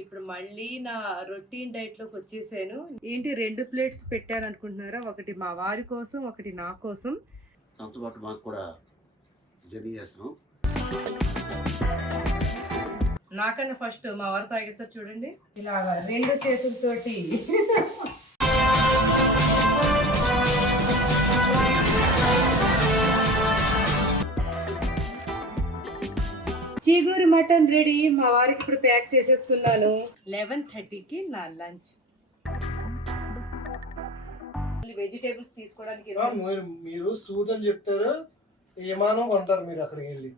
ఇప్పుడు మళ్ళీ నా రొటీన్ డైట్లోకి వచ్చేసాను. ఏంటి 2 ప్లేట్స్ పెట్టాను అనుకుంటున్నారా? ఒకటి మా వారి కోసం, ఒకటి నా కోసం. దాంతో పాటు మాకు కూడా జర్నీ చేస్తున్నాం. నాకన్నా ఫస్ట్ మా వారు తాగేస్తారు చూడండి. ఇలాగా 2 చేతులతోటి చీగూరి మటన్ రెడీ. మా వారికి ఇప్పుడు ప్యాక్ చేసేస్తున్నాను. 11:30కి నా లంచ్. వెజిటేబుల్స్ తీసుకోవడానికి మీరు సూట్ అని చెప్తారు, ఏమానం కొంటారు మీరు అక్కడికి వెళ్ళి.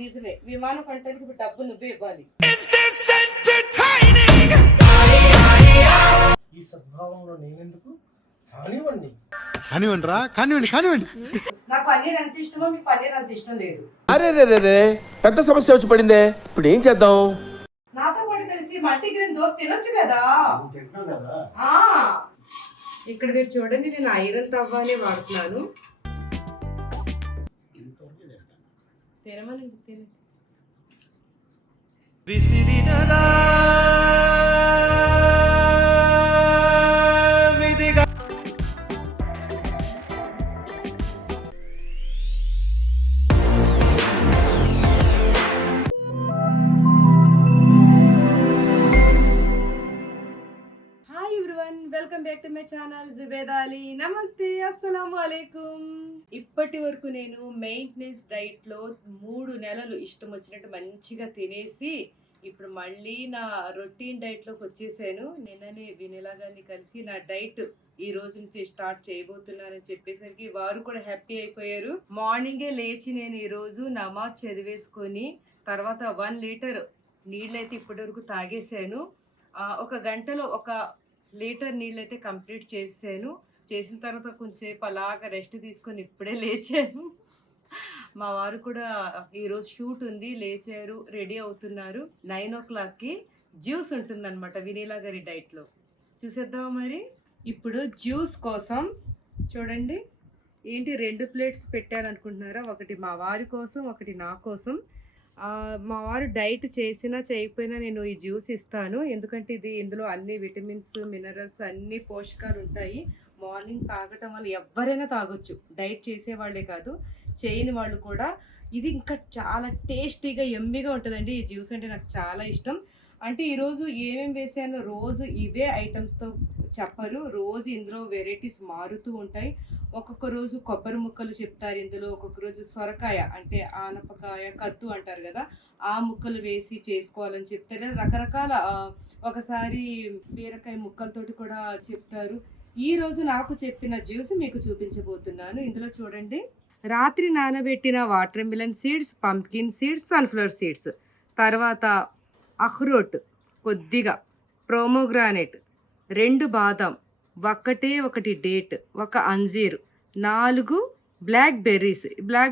నిజమే, విమానం కొనడానికి ఇప్పుడు డబ్బు నువ్వే ఇవ్వాలి. ఈ సద్భావంలో నేనెందుకు? కానివ్వండి కానివ్వండి. నా పన్నీర్ ఎంత ఇష్టమో మీకు పన్నీర్ అంత ఇష్టం లేదు. అరే పెద్ద సమస్య వచ్చి పడిందే, ఇప్పుడు ఏం చేద్దాం? నాతో పాటు కలిసి మల్టీగ్రెయిన్ దోశ తినొచ్చు కదా. తింటున్నావు కదా. ఇక్కడ మీరు చూడండి, నేను ఐరన్ తవ్వానే వాడుతున్నాను. తినమని తిని welcome back to my channel Zubeda Ali. నమస్తే, అస్సలాము అలైకుం. ఇప్పటి వరకు నేను మెయింటెనెన్స్ డైట్లో 3 నెలలు ఇష్టం వచ్చినట్టు మంచిగా తినేసి ఇప్పుడు మళ్ళీ నా రొటీన్ డైట్లోకి వచ్చేసాను. నిన్ననే వినిలా గారిని కలిసి నా డైట్ ఈ రోజు నుంచి స్టార్ట్ చేయబోతున్నానని చెప్పేసరికి వారు కూడా హ్యాపీ అయిపోయారు. మార్నింగే లేచి నేను ఈరోజు నమాజ్ చదివేసుకొని తర్వాత 1 లీటర్ నీళ్ళైతే ఇప్పటి వరకు తాగేసాను. 1 గంటలో 1 లీటర్ నీళ్ళైతే కంప్లీట్ చేసాను. చేసిన తర్వాత కొంచెంసేపు అలాగా రెస్ట్ తీసుకొని ఇప్పుడే లేచాను. మా వారు కూడా ఈరోజు షూట్ ఉంది, లేచారు, రెడీ అవుతున్నారు. 9 o'clockకి జ్యూస్ ఉంటుందన్నమాట వినీలా గారి డైట్లో. చూసేద్దామా మరి. ఇప్పుడు జ్యూస్ కోసం చూడండి, ఏంటి 2 ప్లేట్స్ పెట్టాను అనుకుంటున్నారా? ఒకటి మా వారి కోసం, ఒకటి నా కోసం. మా వారు డైట్ చేసినా చేయకపోయినా నేను ఈ జ్యూస్ ఇస్తాను. ఎందుకంటే ఇందులో అన్ని విటమిన్స్, మినరల్స్, అన్ని పోషకాలు ఉంటాయి. మార్నింగ్ తాగటం వల్ల ఎవరైనా తాగొచ్చు, డైట్ చేసేవాళ్ళే కాదు, చేయని వాళ్ళు కూడా. ఇది ఇంకా చాలా టేస్టీగా యమ్మీగా ఉంటుందండి. ఈ జ్యూస్ అంటే నాకు చాలా ఇష్టం. అంటే ఈరోజు ఏమేమి వేసాను రోజు ఇవే ఐటమ్స్తో చెప్పరు, రోజు ఇందులో వెరైటీస్ మారుతూ ఉంటాయి. ఒక్కొక్క రోజు కొబ్బరి ముక్కలు చెప్తారు ఇందులో, ఒక్కొక్క రోజు సొరకాయ అంటే ఆనపకాయ, కద్దు అంటారు కదా, ఆ ముక్కలు వేసి చేసుకోవాలని చెప్తారు. రకరకాల ఒకసారి బీరకాయ ముక్కలతోటి కూడా చెప్తారు. ఈ రోజు నాకు చెప్పిన జ్యూస్ మీకు చూపించబోతున్నాను. ఇందులో చూడండి, రాత్రి నానబెట్టిన water melon seeds, pumpkin seeds, sunflower seeds, తర్వాత అఖ్రోట్ కొద్దిగా, ప్రోమోగ్రానేట్, 2 బాదం, 1 డేట్, 1 అంజీర్, 4 బ్లాక్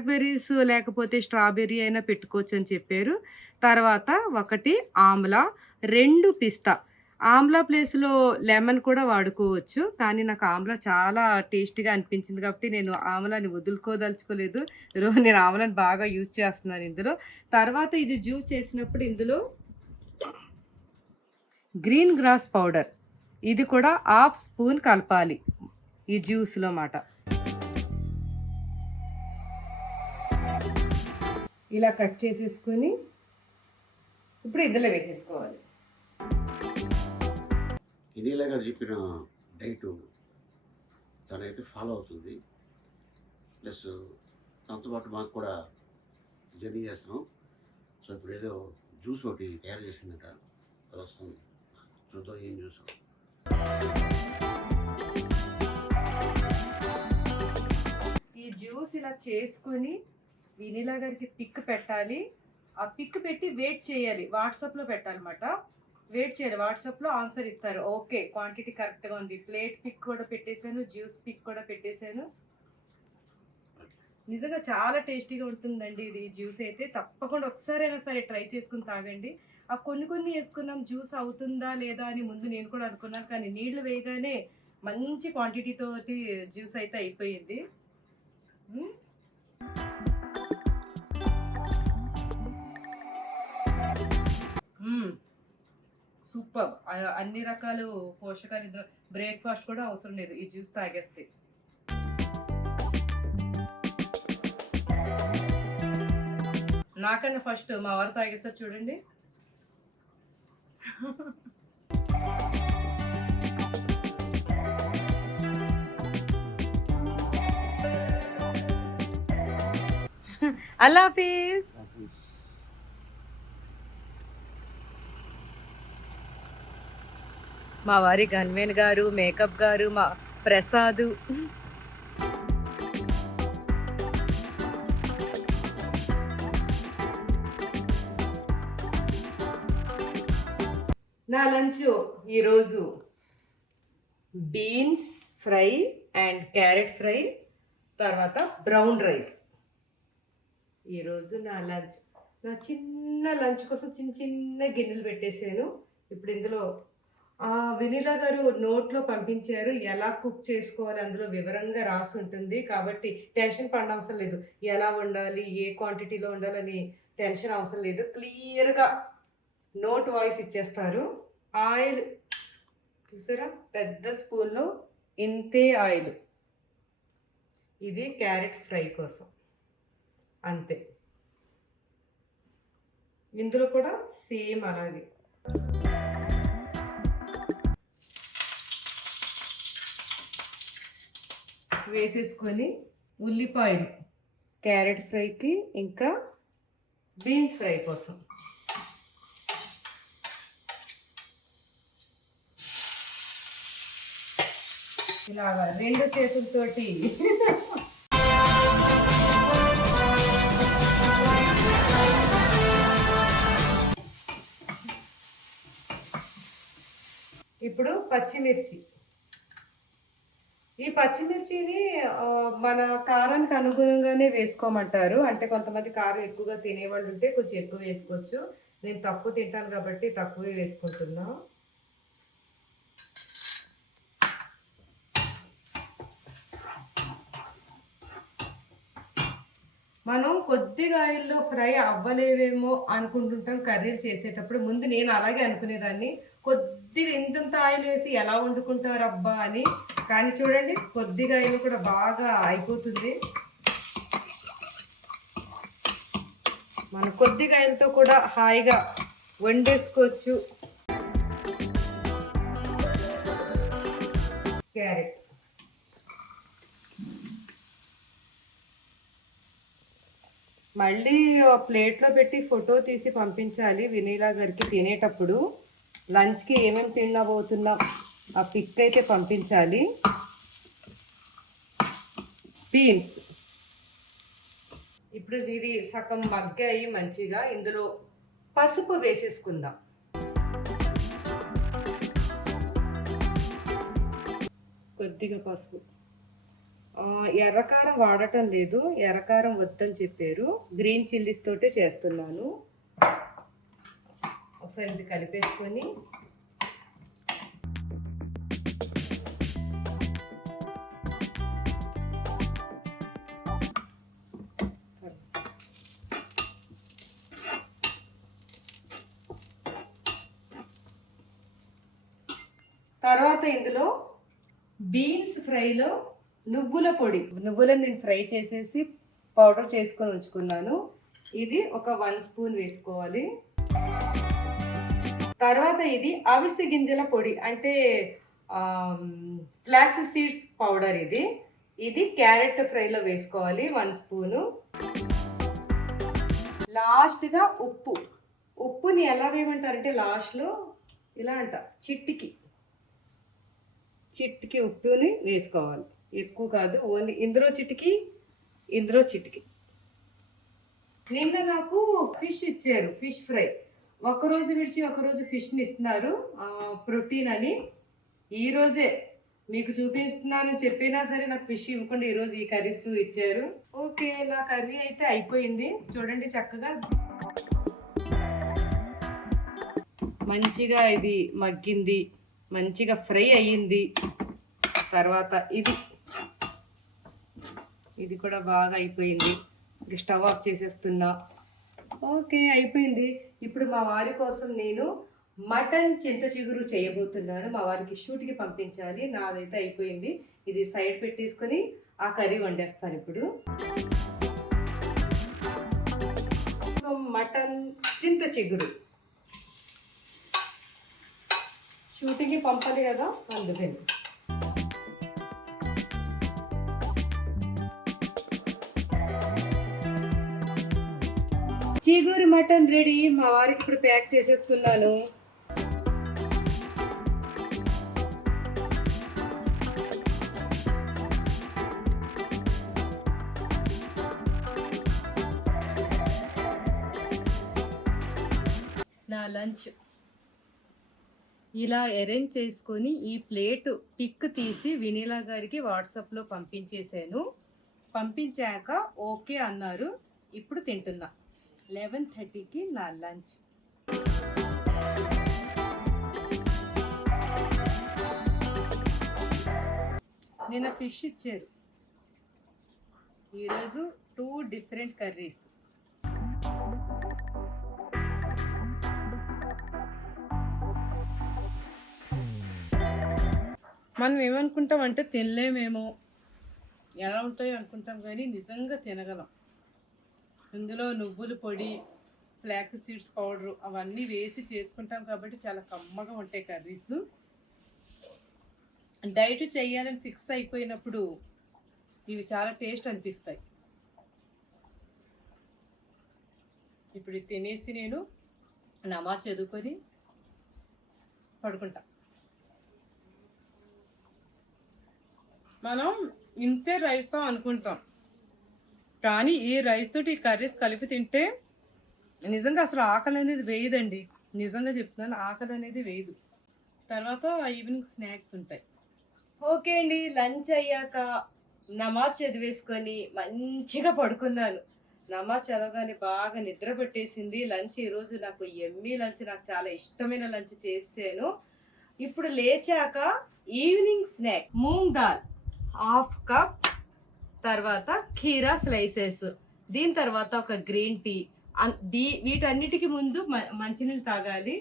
బెర్రీస్ లేకపోతే స్ట్రాబెర్రీ అయినా పెట్టుకోవచ్చు అని చెప్పారు. తర్వాత 1 ఆమ్లా, 2 పిస్తా. ఆమ్లా ప్లేస్లో లెమన్ కూడా వాడుకోవచ్చు, కానీ నాకు ఆమ్లా చాలా టేస్టీగా అనిపించింది కాబట్టి నేను ఆమ్లాని వదులుకోదలుచుకోలేదు. నేను ఆమ్లాని బాగా యూజ్ చేస్తున్నాను ఇందులో. తర్వాత ఇది జ్యూస్ చేసినప్పుడు ఇందులో గ్రీన్ గ్రాస్ పౌడర్, ఇది కూడా 1/2 స్పూన్ కలపాలి ఈ జ్యూస్లో మాట. ఇలా కట్ చేసేసుకొని ఇప్పుడు ఇందులో వేసేసుకోవాలి. వినీలా గారు చెప్పిన డైట్ తనైతే ఫాలో అవుతుంది. ప్లస్ దాంతోపాటు మాకు కూడా జర్నీ చేస్తున్నాం. సో ఇప్పుడు ఏదో జ్యూస్ ఒకటి తయారు చేసిందట, అది వస్తుంది, చూద్దాం ఏం జ్యూస్. ఈ జ్యూస్ ఇలా చేసుకొని వినీలా గారికి పిక్ పెట్టాలి. ఆ పిక్ పెట్టి వెయిట్ చేయాలి, వాట్సాప్లో పెట్టాలన్నమాట. వెయిట్ చేయాలి, వాట్సాప్లో ఆన్సర్ ఇస్తారు. ఓకే, క్వాంటిటీ కరెక్ట్గా ఉంది. ప్లేట్ పిక్ కూడా పెట్టేశాను, జ్యూస్ పిక్ కూడా పెట్టేశాను. నిజంగా చాలా టేస్టీగా ఉంటుందండి ఇది జ్యూస్ అయితే. తప్పకుండా ఒకసారైనా సరే ట్రై చేసుకుని తాగండి. ఆ కొన్ని వేసుకున్నాం, జ్యూస్ అవుతుందా లేదా అని ముందు నేను కూడా అనుకున్నాను, కానీ నీళ్లు వేయగానే మంచి క్వాంటిటీతోటి జ్యూస్ అయితే అయిపోయింది. సూపర్. అన్ని రకాలు పోషకాలు ఇందులో, బ్రేక్ఫాస్ట్ కూడా అవసరం లేదు ఈ జ్యూస్ తాగేస్తే. నాకన్నా ఫస్ట్ మా వారు తాగేస్తారు చూడండి. అల్లా హాఫీజ్. మా వారి గన్వేన్ గారు, మేకప్ గారు, మా ప్రసాదు. నా లంచ్ ఈరోజు beans fry and carrot fry, తర్వాత బ్రౌన్ రైస్. ఈరోజు నా లంచ్. నా చిన్న లంచ్ కోసం చిన్న చిన్న గిన్నెలు పెట్టేసాను. ఇప్పుడు ఇందులో వెనిలా గారు నోట్లో పంపించారు, ఎలా కుక్ చేసుకోవాలి అందులో వివరంగా రాసి ఉంటుంది. కాబట్టి టెన్షన్ పడిన అవసరం లేదు, ఎలా వండాలి, ఏ క్వాంటిటీలో వండాలని టెన్షన్ అవసరం లేదు. క్లియర్గా నోట్ వాయిస్ ఇచ్చేస్తారు. ఆయిల్ చూసారా, పెద్ద స్పూన్లో ఇంతే ఆయిల్. ఇది క్యారెట్ ఫ్రై కోసం అంతే. ఇందులో కూడా సేమ్ అలాగే. వేసేసుకొని ఉల్లిపాయలు క్యారెట్ ఫ్రైకి ఇంకా బీన్స్ ఫ్రై కోసం. ఇలాగా రెండు చేతులతోటి ఇప్పుడు పచ్చిమిర్చి. ఈ పచ్చిమిర్చిని మన కారానికి అనుగుణంగానే వేసుకోమంటారు. అంటే కొంతమంది కారం ఎక్కువగా తినేవాళ్ళు ఉంటే కొంచెం ఎక్కువ వేసుకోవచ్చు. నేను తక్కువ తింటాను కాబట్టి తక్కువే వేసుకుంటున్నా. మనం కొద్దిగా ఆయిల్లో ఫ్రై అవ్వలేవేమో అనుకుంటుంటాం కర్రీలు చేసేటప్పుడు. ముందు నేను అలాగే అనుకునేదాన్ని, కొద్దిగా ఇంతంత ఆయిల్ వేసి ఎలా వండుకుంటారు అబ్బా అని. కానీ చూడండి, కొద్దిగా ఆయిల్ కూడా బాగా అయిపోతుంది. మనం కొద్దిగా ఆయిల్తో కూడా హాయిగా వండేసుకోవచ్చు. క్యారెట్ మళ్ళీ ప్లేట్లో పెట్టి ఫోటో తీసి పంపించాలి వెనిలా గారికి. తినేటప్పుడు లంచ్కి ఏమేమి తినబోతున్నాం ఆ పిక్ అయితే పంపించాలి. బీన్స్ ఇప్పుడు ఇది సగం మగ్గాయి మంచిగా. ఇందులో పసుపు వేసేసుకుందాం. కొద్దిగా పసుపు. ఎర్రకారం వాడటం లేదు, ఎర్రకారం వద్దని చెప్పారు. గ్రీన్ చిల్లీస్ తోటే చేస్తున్నాను. ఒకసారి ఇది కలిపేసుకొని తర్వాత ఇందులో బీన్స్ ఫ్రైలో నువ్వుల పొడి, నువ్వులను నేను ఫ్రై చేసేసి పౌడర్ చేసుకొని ఉంచుకున్నాను. ఇది ఒక 1 స్పూన్ వేసుకోవాలి. తర్వాత ఇది అవిసె గింజల పొడి, అంటే ఫ్లాక్స్ సీడ్స్ పౌడర్. ఇది క్యారెట్ ఫ్రైలో వేసుకోవాలి 1 స్పూను. లాస్ట్గా ఉప్పుని ఎలా వేయమంటారంటే లాస్ట్లో ఇలా అంట, చిట్టికి ఉప్పుని వేసుకోవాలి. ఎక్కువ కాదు, ఓన్లీ ఇందులో చిటికి ఇందులో చిటికి. నిన్న నాకు ఫిష్ ఇచ్చారు, ఫిష్ ఫ్రై. ఒకరోజు విడిచి ఒకరోజు ఫిష్ని ఇస్తున్నారు ప్రోటీన్ అని. ఈరోజే మీకు చూపిస్తున్నానని చెప్పినా సరే నాకు ఫిష్ ఇవ్వకుండా ఈరోజు ఈ కర్రీస్ ఇచ్చారు. ఓకే, నా కర్రీ అయితే అయిపోయింది. చూడండి చక్కగా మంచిగా ఇది మగ్గింది, మంచిగా ఫ్రై అయ్యింది. తర్వాత ఇది కూడా బాగా అయిపోయింది. Stove off చేసేస్తున్నా. ఓకే, అయిపోయింది. ఇప్పుడు మా వారి కోసం నేను మటన్ చింత చిగురు చేయబోతున్నాను. మా వారికి షూట్కి పంపించాలి. నాదైతే అయిపోయింది. ఇది సైడ్ పెట్టేసుకొని ఆ కర్రీ వండేస్తాను ఇప్పుడు. సో మటన్ చింత చిగురు షూటింగ్కి పంపాలి కదా, అందుకని. చిగురు మటన్ రెడీ. మా వారికి ఇప్పుడు ప్యాక్ చేసేస్తున్నాను. నా లంచ్ ఇలా అరేంజ్ చేసుకొని ఈ ప్లేట్ పిక్ తీసి వినీలా గారికి వాట్సాప్లో పంపించేశాను. పంపించాక ఓకే అన్నారు. ఇప్పుడు తింటున్నా. 11:30కి నా లంచ్. నిన్న ఫిష్ ఇచ్చారు. ఈరోజు 2 డిఫరెంట్ కర్రీస్. మనం ఏమనుకుంటాం అంటే తినలేమేమో, ఎలా ఉంటాయో అనుకుంటాం, కానీ నిజంగా తినగలం. ఇందులో నువ్వుల పొడి, ఫ్లాక్స్ సీడ్స్ పౌడరు అవన్నీ వేసి చేసుకుంటాం కాబట్టి చాలా కమ్మగా ఉంటాయి కర్రీస్. డైట్ చేయాలని ఫిక్స్ అయిపోయినప్పుడు ఇవి చాలా టేస్ట్ అనిపిస్తాయి. ఇప్పుడు ఇది తినేసి నేను నమాజ్ చదువుకొని పడుకుంటా. మనం ఇంతే రైస్ అనుకుంటాం, కానీ ఈ రైస్ తోటి ఈ కర్రీస్ కలిపి తింటే నిజంగా అసలు ఆకలి అనేది వేయదండి. నిజంగా చెప్తున్నాను, ఆకలి అనేది వేయదు. తర్వాత ఈవినింగ్ స్నాక్స్ ఉంటాయి. ఓకే అండి, లంచ్ అయ్యాక నమాజ్ చదివేసుకొని మంచిగా పడుకున్నాను. నమాజ్ చదవగానే బాగా నిద్ర పెట్టేసింది. లంచ్ ఈరోజు నాకు ఎమ్మీ లంచ్, నాకు చాలా ఇష్టమైన లంచ్ చేసాను. ఇప్పుడు లేచాక evening snack moong dal 1/2 cup, తర్వాత ఖీరా స్లైసెస్, దీని తర్వాత ఒక గ్రీన్ టీ. వీటన్నిటికి ముందు మంచినీళ్ళు తాగాలి.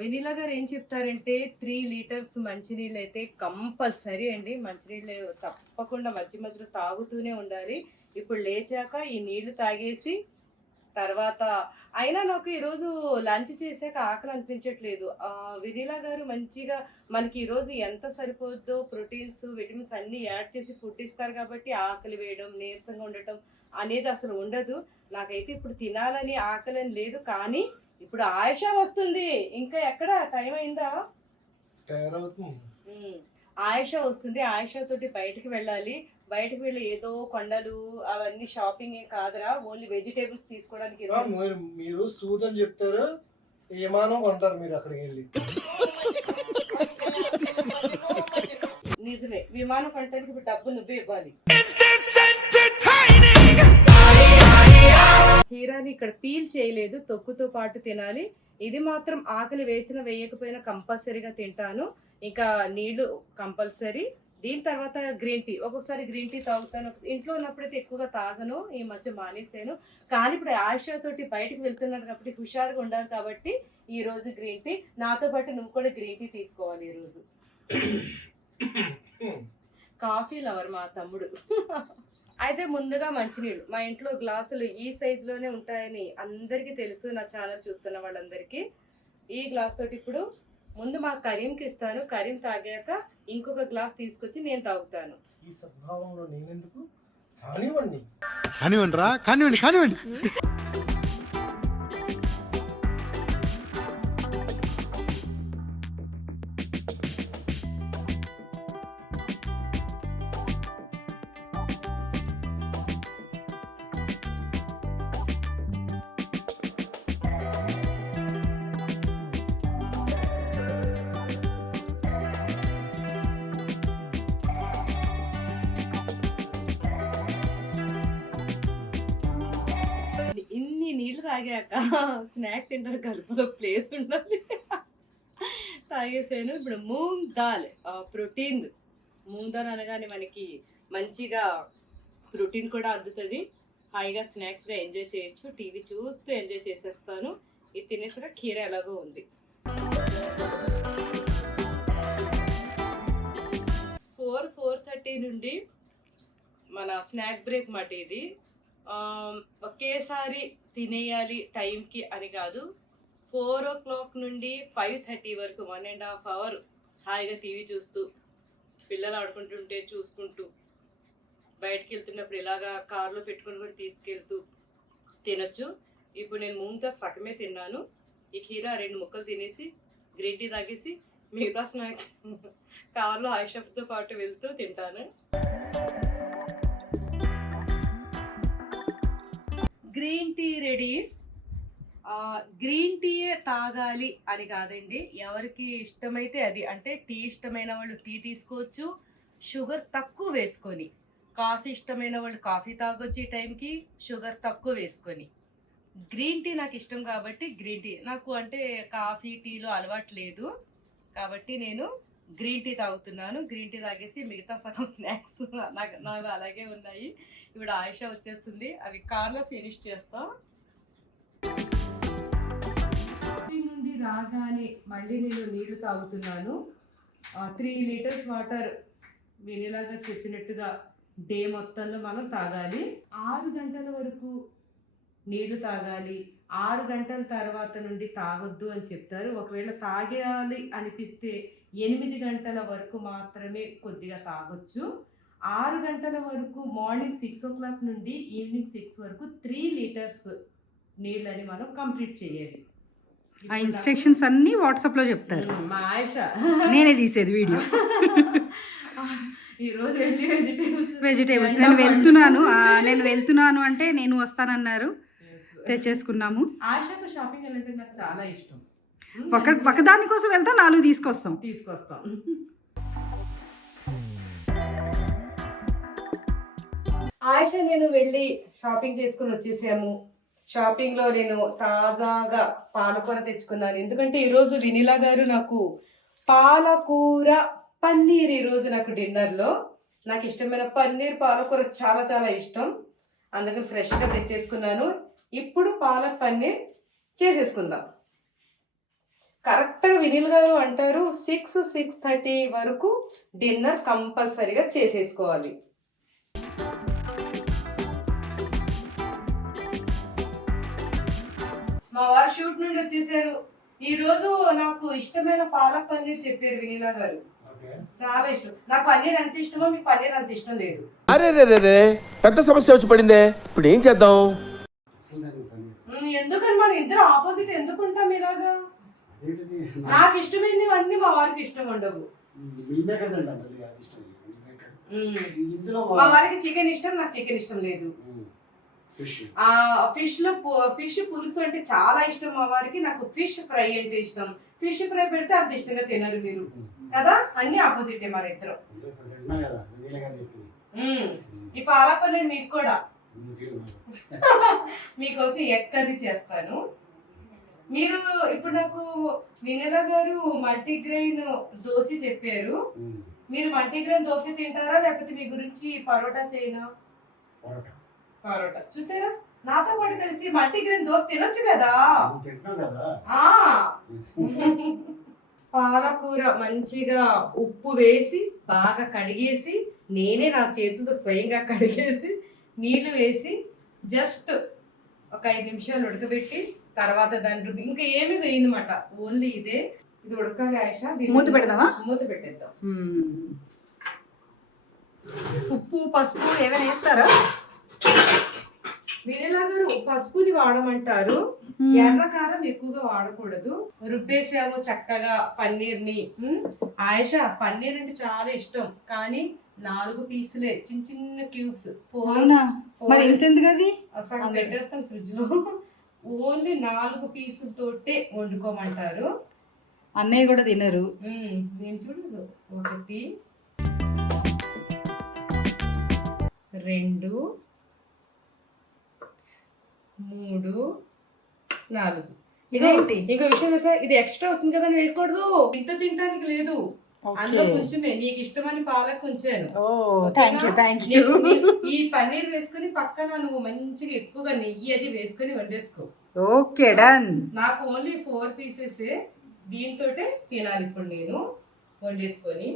వెనీలా గారు ఏం చెప్తారంటే 3 లీటర్స్ మంచినీళ్ళు అయితే కంపల్సరీ అండి. మంచినీళ్ళు తప్పకుండా మధ్య మధ్యలో తాగుతూనే ఉండాలి. ఇప్పుడు లేచాక ఈ నీళ్లు తాగేసి తర్వాత అయినా నాకు ఈరోజు లంచ్ చేశాక ఆకలి అనిపించట్లేదు. వెనీలా గారు మంచిగా మనకి ఈరోజు ఎంత సరిపోద్దో ప్రోటీన్స్, విటమిన్స్ అన్నీ యాడ్ చేసి ఫుడ్ ఇస్తారు కాబట్టి ఆకలి వేయడం, నీరసంగా ఉండటం అనేది అసలు ఉండదు. నాకైతే ఇప్పుడు తినాలని ఆకలి అని లేదు, కానీ ఇప్పుడు ఆయిషా వస్తుంది. ఇంకా ఎక్కడ టైం అయిందా? ఆయిషా వస్తుంది. ఆయిషా తోటి బయటకు వెళ్ళాలి. బయటకు వెళ్ళి ఏదో కొండలు అవన్నీ షాపింగ్ ఏం కాదురా, ఓన్లీ వెజిటేబుల్స్ తీసుకోవడానికి. మీరు సూదని చెప్తారు, విమానం కొంటారు మీరు అక్కడికి వెళ్ళి. నిజమే, విమానం కొనడానికి ఇప్పుడు డబ్బు నువ్వే ఇవ్వాలి. కీరాని ఇక్కడ పీల్ చేయలేదు, తొక్కుతో పాటు తినాలి. ఇది మాత్రం ఆకలి వేసినా వేయకపోయినా కంపల్సరీగా తింటాను. ఇంకా నీళ్లు కంపల్సరీ. దీని తర్వాత గ్రీన్ టీ. ఒక్కొక్కసారి గ్రీన్ టీ తాగుతాను. ఇంట్లో ఉన్నప్పుడైతే ఎక్కువగా తాగను, ఈ మధ్య మానేసాను. కానీ ఇప్పుడు ఆయిషా తోటి బయటకు వెళ్తున్నాను కాబట్టి హుషారుగా ఉండాలి కాబట్టి ఈ రోజు గ్రీన్ టీ. నాతో పాటు నువ్వు కూడా గ్రీన్ టీ తీసుకోవాలి ఈరోజు. కాఫీ లవర్ మా తమ్ముడు. అయితే ముందుగా మంచినీళ్ళు. మా ఇంట్లో గ్లాసులు ఈ సైజులోనే ఉంటాయని అందరికీ తెలుసు, నా ఛానల్ చూస్తున్న వాళ్ళందరికీ. ఈ గ్లాస్ తోటి ఇప్పుడు ముందు మా కరీంకి ఇస్తాను. కరీం తాగాక ఇంకొక గ్లాస్ తీసుకొచ్చి నేను తాగుతాను. ఈ సద్భావంలో నేనెందుకు? కానివ్వండి కానివ్వండి కానివ్వండి కానివ్వండి. ఇన్ని నీళ్ళు తాగాక స్నాక్ తింటారు, కలుపులో ప్లేస్ ఉండాలి. తాగేసాను. ఇప్పుడు మూంగ్ దాల్ ప్రోటీన్. మూంగ్ దాల్ అనగానే మనకి మంచిగా ప్రోటీన్ కూడా అందుతుంది. హాయిగా స్నాక్స్గా ఎంజాయ్ చేయొచ్చు. టీవీ చూస్తూ ఎంజాయ్ చేసేస్తాను. ఇది తినేసాక కీర ఎలాగో ఉంది. 4:30 నుండి మన స్నాక్ బ్రేక్ మాట ఇది. ఒకేసారి తినేయాలి టైంకి అని కాదు. 4 నుండి 5:30 వరకు 1.5 అవర్ హాయిగా టీవీ చూస్తూ, పిల్లలు ఆడుకుంటుంటే చూసుకుంటూ, బయటకు వెళ్తున్నప్పుడు ఇలాగా కార్లో పెట్టుకుని కూడా తీసుకెళ్తూ తినొచ్చు. ఇప్పుడు నేను మూంగా సగమే తిన్నాను. ఈ కీరా 2 ముక్కలు తినేసి గ్రీన్ టీ తాగేసి మిగతా స్నాక్స్ కార్లో ఆయిషాతో పాటు వెళ్తూ తింటాను. Green tea ready. గ్రీన్ టీయే తాగాలి అని కాదండి, ఎవరికి ఇష్టమైతే అది. అంటే టీ ఇష్టమైన వాళ్ళు టీ తీసుకోవచ్చు, షుగర్ తక్కువ వేసుకొని. కాఫీ ఇష్టమైన వాళ్ళు కాఫీ తాగొచ్చు ఈ టైంకి, షుగర్ తక్కువ వేసుకొని. గ్రీన్ టీ నాకు ఇష్టం కాబట్టి గ్రీన్ టీ. నాకు అంటే కాఫీ టీలో అలవాటు లేదు కాబట్టి నేను గ్రీన్ టీ తాగుతున్నాను. గ్రీన్ టీ తాగేసి మిగతా సగం స్నాక్స్ నాకు అలాగే ఉన్నాయి. ఇప్పుడు ఆయిషా వచ్చేస్తుంది, అవి కార్లో ఫినిష్ చేస్తాం. నుండి రాగానే మళ్ళీ నేను నీళ్లు తాగుతున్నాను. 3 లీటర్స్ వాటర్ వినేలాగా చెప్పినట్టుగా డే మొత్తంలో మనం తాగాలి. 6 గంటల వరకు నీళ్లు తాగాలి. 6 గంటల తర్వాత నుండి తాగొద్దు అని చెప్తారు. ఒకవేళ తాగేయాలి అనిపిస్తే 8 గంటల వరకు మాత్రమే కొద్దిగా తాగొచ్చు. 6 గంటల వరకు మార్నింగ్ 6 o'clock నుండి ఈవినింగ్ 6 వరకు 3 లీటర్స్ నీళ్ళని మనం కంప్లీట్ చేయాలి. ఆ ఇన్స్ట్రక్షన్స్ అన్నీ వాట్సాప్లో చెప్తారు. మా ఆయిషా నేనే తీసేది వీడియో. ఈరోజు వెజిటేబుల్స్ నేను వెళ్తున్నాను అంటే నేను వస్తానన్నారు, తెచ్చేసుకున్నాము. ఆయిషాతో షాపింగ్ అంటే నాకు చాలా ఇష్టం. ఒకదాని కోసం వెళ్తా 4 తీసుకొస్తాం. ఆయిషా నేను వెళ్ళి షాపింగ్ చేసుకుని వచ్చేసాము. షాపింగ్లో నేను తాజాగా పాలకూర తెచ్చుకున్నాను. ఎందుకంటే ఈరోజు వినిలా గారు నాకు పాలకూర పన్నీర్, ఈరోజు నాకు డిన్నర్లో నాకు ఇష్టమైన పన్నీర్ పాలకూర చాలా చాలా ఇష్టం. అందుకని ఫ్రెష్గా తెచ్చేసుకున్నాను. ఇప్పుడు పాలక్ పన్నీర్ చేసేసుకుందాం. కరెక్ట్గా వినిల్ గారు అంటారు 6-6:30 వరకు డిన్నర్ కంపల్సరీగా చేసేసుకోవాలి. మా వారు షూట్ నుండి వచ్చేసారు. ఈ రోజు నాకు ఇష్టమైన పాలక్ పన్నీర్ చెప్పారు వినిలా గారు. చాలా ఇష్టం. నా పన్నీర్ ఎంత ఇష్టమో మీకు పన్నీర్ అంత ఇష్టం లేదు. అరే రే పెద్ద సమస్య వచ్చి పడిందే, ఇప్పుడు ఏం చేద్దాం? ఎందుకని మన ఇద్దరు ఆపోజిట్ ఎందుకు ఉంటాం ఇలాగా? నాకు ఇష్టమైనవన్నీ మా వారికి ఇష్టం ఉండవు. మా వారికి చికెన్ ఇష్టం, నాకు చికెన్ ఇష్టం లేదు. ఫిష్ పులుసు అంటే చాలా ఇష్టం మా వారికి, నాకు ఫిష్ ఫ్రై అంటే ఇష్టం. ఫిష్ ఫ్రై పెడితే అంత ఇష్టంగా తినరు మీరు కదా. అన్ని ఆపోజిటే మన ఇద్దరు. ఈ పాలక్ పన్నీర్ మీకు కూడా మీకోసం ఎగ్ కర్రీ చేస్తాను. మీరు ఇప్పుడు నాకు వినరా గారు మల్టీగ్రెయిన్ దోశ చెప్పారు. మీరు మల్టీగ్రెయిన్ దోశ తింటారా లేకపోతే మీ గురించి పరోటా చేయనా? పరోటా చూసారా, నాతో పాటు కలిసి మల్టీగ్రెయిన్ దోశ తినొచ్చు కదా. పాలకూర మంచిగా ఉప్పు వేసి బాగా కడిగేసి, నేనే నా చేతులతో స్వయంగా కడిగేసి నీళ్లు వేసి జస్ట్ ఒక 5 నిమిషాలు ఉడకబెట్టి తర్వాత దాని ఇంకా ఏమి వేయనమాట, ఓన్లీ ఇదే. ఇది ఉడకాలి ఆయిషా. మూత పెడదామా? మూత పెట్టేద్దాం. ఉప్పు పసుపు ఏమైనా వేస్తారా? వినిలా గారు పసుపుని వాడమంటారు, ఎర్ర కారం ఎక్కువగా వాడకూడదు. రుబ్బేసాము చక్కగా పన్నీర్ని. ఆయిషా పన్నీర్ అంటే చాలా ఇష్టం, కానీ 4 పీసులే, చిన్న చిన్న క్యూబ్స్. మరి ఇంతెందుకు అది సగం పెట్టేస్తాను ఫ్రిడ్జ్ లో. ఓన్లీ 4 పీసులతోటే వండుకోమంటారు. అన్నయ్య కూడా తినరు. నేను చూడదు. 1 2 3 4. ఇదేంటి ఇంకో విషయం తెలుసా, ఇది ఎక్స్ట్రా వచ్చింది కదా అని వేయకూడదు. ఇంత తినడానికి లేదు, అందులో కొంచెమే నీకు ఇష్టమని పాలక్ ఉంచాను. ఈ పన్నీర్ వేసుకుని పక్కన నువ్వు మంచిగా ఎక్కువగా నెయ్యి అది వేసుకుని వండేసుకో. Okay done. నాకు ఓన్లీ 4 పీసెస్. దీంతో తినాలి ఇప్పుడు నేను వండేసుకొని.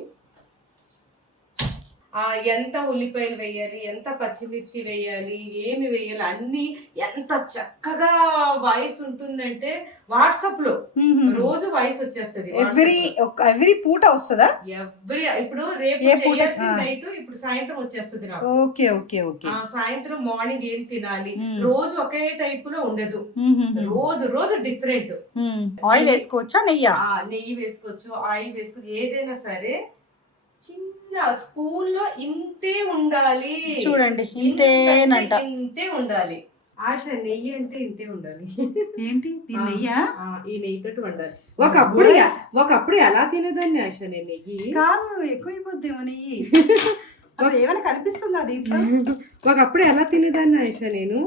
ఎంత ఉల్లిపాయలు వేయాలి, ఎంత పచ్చిమిర్చి వేయాలి, ఏమి వేయాలి అన్ని ఎంత చక్కగా వాయిస్ ఉంటుందంటే వాట్సాప్ లో రోజు వాయిస్ వచ్చేస్తుంది. ఎవ్రీ పూట వస్తుందా? ఇప్పుడు రేపు చేయాల్సిన నైట్ ఇప్పుడు సాయంత్రం వచ్చేస్తుంది నాకు. Okay okay okay. సాయంత్రం మార్నింగ్ ఏం తినాలి, రోజు ఒకే టైప్ లో ఉండదు, రోజు రోజు డిఫరెంట్. ఆయిల్ వేసుకోవచ్చా? నెయ్యి వేసుకోవచ్చు, ఆయిల్ వేసుకోవచ్చు, ఏదైనా సరే చిన్న స్పూన్ లో ఇంతే ఉండాలి. చూడండి ఇంతేనంట. ఇంతే ఉండాలి ఆశ. నెయ్యి అంటే ఇంతే ఉండాలి. ఏంటి నెయ్యా? ఈ నెయ్యితో వండాలి. ఒకప్పుడు ఎలా తినేదాన్ని ఆశ నేను నెయ్యి. కాదు, ఎక్కువైపోద్దేమో నెయ్యి. ఏమైనా కనిపిస్తుందా దీంట్లో? ఒకప్పుడు ఎలా తినేదాన్ని ఆశ నేను,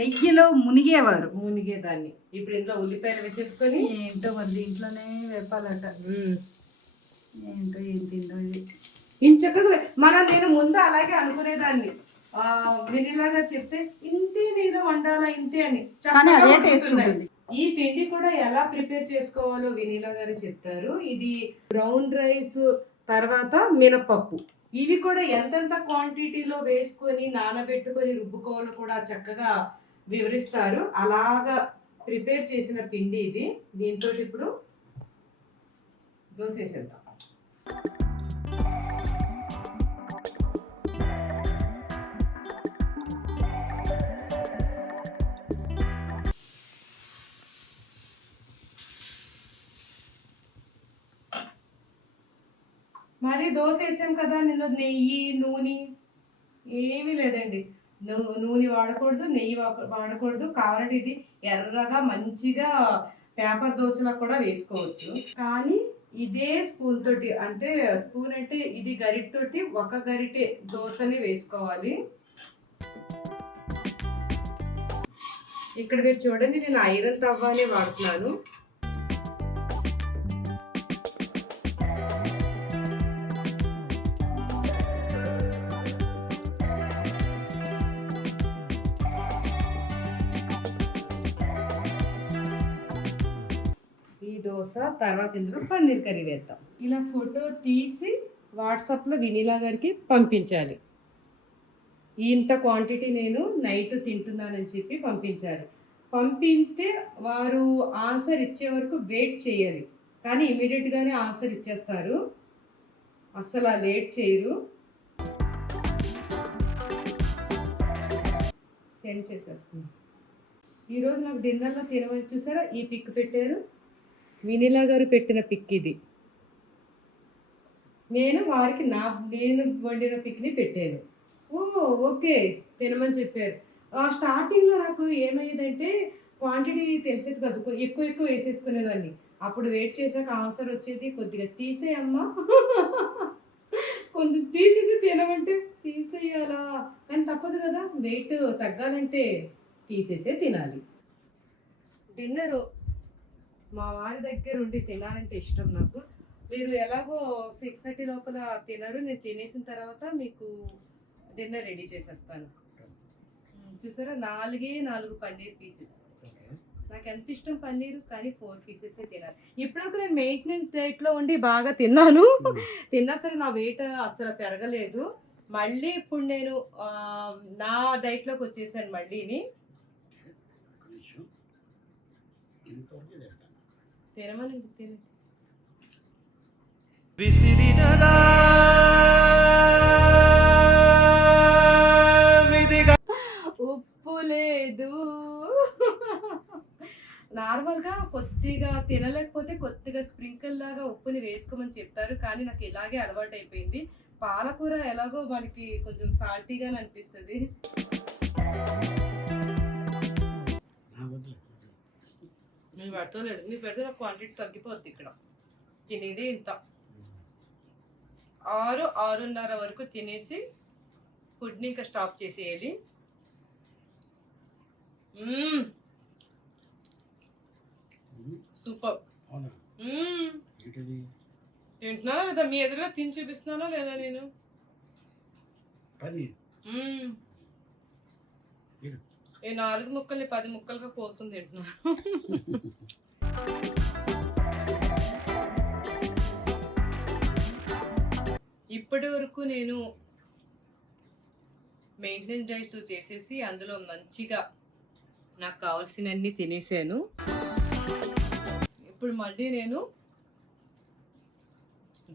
నెయ్యిలో మునిగేదాన్ని. ఇప్పుడు ఇందులో ఉల్లిపాయలు వేసేసుకొని ఏంటో మరి దీంట్లోనే వేపాలట. ఏంటో ఏం తిందో ఇది. ఇంచక్కగా నేను ముందు అలాగే అనుకునేదాన్ని, వినిలాగా చెప్తే ఇంతే నేను వండాలా ఇంతే అని. అదే టేస్ట్ ఉంటుంది. ఈ పిండి కూడా ఎలా ప్రిపేర్ చేసుకోవాలో వినీలా గారు చెప్తారు. ఇది బ్రౌన్ రైస్ తర్వాత మినపప్పు, ఇవి కూడా ఎంతెంత క్వాంటిటీలో వేసుకొని నానబెట్టుకొని రుబ్బుకోవాలో కూడా చక్కగా వివరిస్తారు. అలాగా ప్రిపేర్ చేసిన పిండి ఇది. దీంతో ఇప్పుడు దోశ వేసేద్దాం. మరి దోశ వేసాం కదా, నిన్ను నెయ్యి నూనె ఏమీ లేదండి. నూనె వాడకూడదు, నెయ్యి వాడకూడదు. కావాలంటే ఇది ఎర్రగా మంచిగా పేపర్ దోశలా కూడా వేసుకోవచ్చు. కానీ ఇదే స్పూన్ తోటి, అంటే స్పూన్ అంటే ఇది గరిటె తోటి ఒక గరిటె దోశని వేసుకోవాలి. ఇక్కడ మీరు చూడండి, నేను ఐరన్ తవ్వానే వాడుతున్నాను. దోశ తర్వాత ఇందులో పన్నీర్ కర్రీ వేద్దాం. ఇలా ఫోటో తీసి వాట్సాప్లో వినీలా గారికి పంపించాలి. ఇంత క్వాంటిటీ నేను నైట్ తింటున్నానని చెప్పి పంపించాలి. పంపిస్తే వారు ఆన్సర్ ఇచ్చే వరకు వెయిట్ చేయాలి. కానీ ఇమీడియట్గానే ఆన్సర్ ఇచ్చేస్తారు, అస్సలు లేట్ చేయరు. సెండ్ చేసేస్తాను. ఈరోజు నాకు డిన్నర్లో తినమని చూసారా, ఈ పిక్ పెట్టారు, వినీలా గారు పెట్టిన పిక్ ఇది. నేను వారికి నేను వండిన పిక్ని పెట్టాను. ఓకే తినమని చెప్పారు. స్టార్టింగ్లో నాకు ఏమయ్యేదంటే క్వాంటిటీ తెలిసేది కాదు, ఎక్కువ వేసేసుకునేదాన్ని. అప్పుడు వెయిట్ చేశాక ఆన్సర్ వచ్చేది, కొద్దిగా తీసేయమ్మా, కొంచెం తీసేసి తినమంటే తీసేయాలా, కానీ తప్పదు కదా, వెయిట్ తగ్గాలంటే తీసేసే తినాలి. డిన్నరు మా వారి దగ్గర ఉండి తినాలంటే ఇష్టం నాకు. మీరు ఎలాగో 6:30 లోపల తినరు, నేను తినేసిన తర్వాత మీకు డిన్నర్ రెడీ చేసేస్తాను. చూసారా, 4 పన్నీర్ పీసెస్. నాకు ఎంత ఇష్టం పన్నీరు, కానీ 4 పీసెస్ తినాలి. ఇప్పటివరకు నేను మెయింటెనెన్స్ డైట్లో ఉండి బాగా తిన్నా సరే నా వెయిట్ అసలు పెరగలేదు. మళ్ళీ ఇప్పుడు నేను నా డైట్లోకి వచ్చేసాను మళ్ళీని. తినమని ఉప్పు లేదు. నార్మల్గా కొద్దిగా తినలేకపోతే కొద్దిగా స్ప్రింకిల్ లాగా ఉప్పుని వేసుకోమని చెప్తారు, కానీ నాకు ఇలాగే అలవాటు అయిపోయింది. పాలకూర ఎలాగో మనకి కొంచెం సాల్టీగానే అనిపిస్తుంది. నేను పెడతలేదు, నీ పెడితే నాకు క్వాంటిటీ తగ్గిపోద్ది. ఇక్కడ తినేది ఇంత 6-6:30 వరకు తినేసి ఫుడ్ని ఇంకా స్టాప్ చేసేయాలి. సూపర్. తింటున్నానా లేదా, మీ ఎదురుగా తిని చూపిస్తున్నానా లేదా నేను? ఈ 4 ముక్కల్ని 10 ముక్కలుగా కోసుకుని తింటున్నాను. ఇప్పటి వరకు నేను మెయింటెనెన్స్ డైట్స్ చేసేసి అందులో మంచిగా నాకు కావాల్సినవన్నీ తినేసాను. ఇప్పుడు మళ్ళీ నేను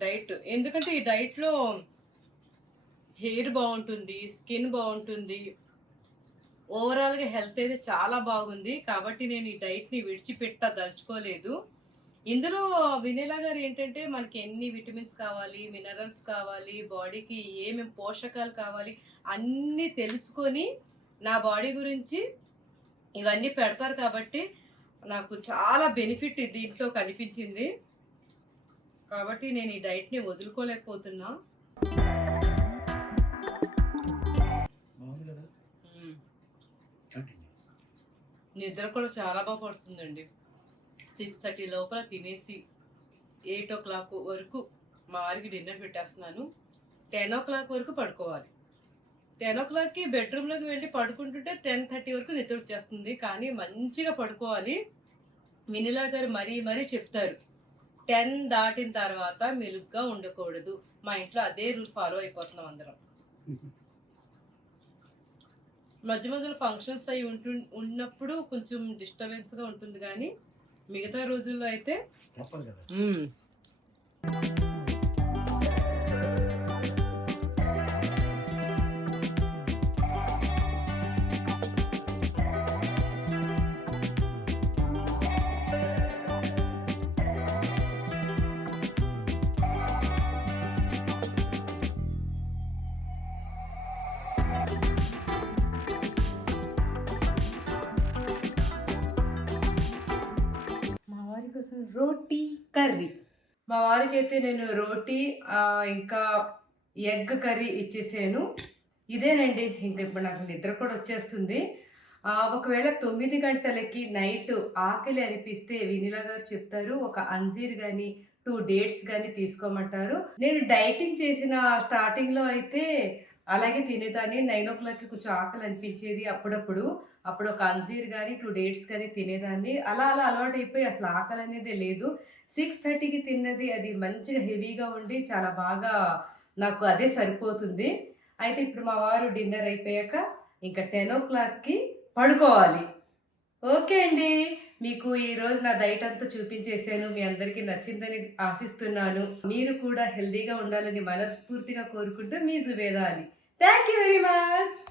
డైట్, ఎందుకంటే ఈ డైట్లో హెయిర్ బాగుంటుంది, స్కిన్ బాగుంటుంది, ఓవరాల్గా హెల్త్ అయితే చాలా బాగుంది. కాబట్టి నేను ఈ డైట్ని విడిచిపెట్టదలుచుకోలేదు. ఇందులో వినేలా గారు ఏంటంటే మనకి ఎన్ని విటమిన్స్ కావాలి, మినరల్స్ కావాలి, బాడీకి ఏమేమి పోషకాలు కావాలి అన్నీ తెలుసుకొని నా బాడీ గురించి ఇవన్నీ పెడతారు. కాబట్టి నాకు చాలా బెనిఫిట్ దీంట్లో కనిపించింది. కాబట్టి నేను ఈ డైట్ని వదులుకోలేకపోతున్నా. బాగుంది కదా. కంటిన్యూ. నిద్ర కూడా చాలా బాగా పడుతుందండి. 6:30 లోపల తినేసి 8 o'clock వరకు మా వారికి డిన్నర్ పెట్టేస్తున్నాను. 10 o'clock వరకు పడుకోవాలి. 10 o'clockకి బెడ్రూమ్లోకి వెళ్ళి పడుకుంటుంటే 10:30 వరకు నిద్ర వచ్చేస్తుంది. కానీ మంచిగా పడుకోవాలి. వినిలా గారు మరీ చెప్తారు, 10 దాటిన తర్వాత మెలుగ్గా ఉండకూడదు. మా ఇంట్లో అదే రూల్ ఫాలో అయిపోతున్నాం అందరం. మధ్య మధ్యలో ఫంక్షన్స్ అవి ఉన్నప్పుడు కొంచెం డిస్టర్బెన్స్గా ఉంటుంది, కానీ మిగతా రోజుల్లో అయితే తప్పదు కదా. రోటీ కర్రీ, మా వారికి అయితే నేను రోటీ ఇంకా ఎగ్ కర్రీ ఇచ్చేసాను. ఇదేనండి. ఇంకా ఇప్పుడు నాకు నిద్ర కూడా వచ్చేస్తుంది. ఒకవేళ 9 గంటలకి నైట్ ఆకలి అనిపిస్తే వినిలా గారు చెప్తారు, ఒక అంజీర్ కానీ 2 డేట్స్ కానీ తీసుకోమంటారు. నేను డైటింగ్ చేసిన స్టార్టింగ్లో అయితే అలాగే తినేదాన్ని. 9 o'clockకి కొంచెం ఆకలి అనిపించేది అప్పుడు ఒక అంజీర్ కానీ 2 డేట్స్ కానీ తినేదాన్ని. అలా అలవాటు అయిపోయి అసలు ఆకలి అనేదే లేదు. 6:30కి తిన్నది అది మంచిగా హెవీగా ఉండి చాలా బాగా నాకు అదే సరిపోతుంది. అయితే ఇప్పుడు మా వారు డిన్నర్ అయిపోయాక ఇంకా 10 o'clockకి పడుకోవాలి. ఓకే అండి, మీకు ఈరోజు నా డైట్ అంతా చూపించేసాను. మీ అందరికీ నచ్చిందని ఆశిస్తున్నాను. మీరు కూడా హెల్దీగా ఉండాలని మనస్ఫూర్తిగా కోరుకుంటూ మీ Zubeda Ali. Thank you very much.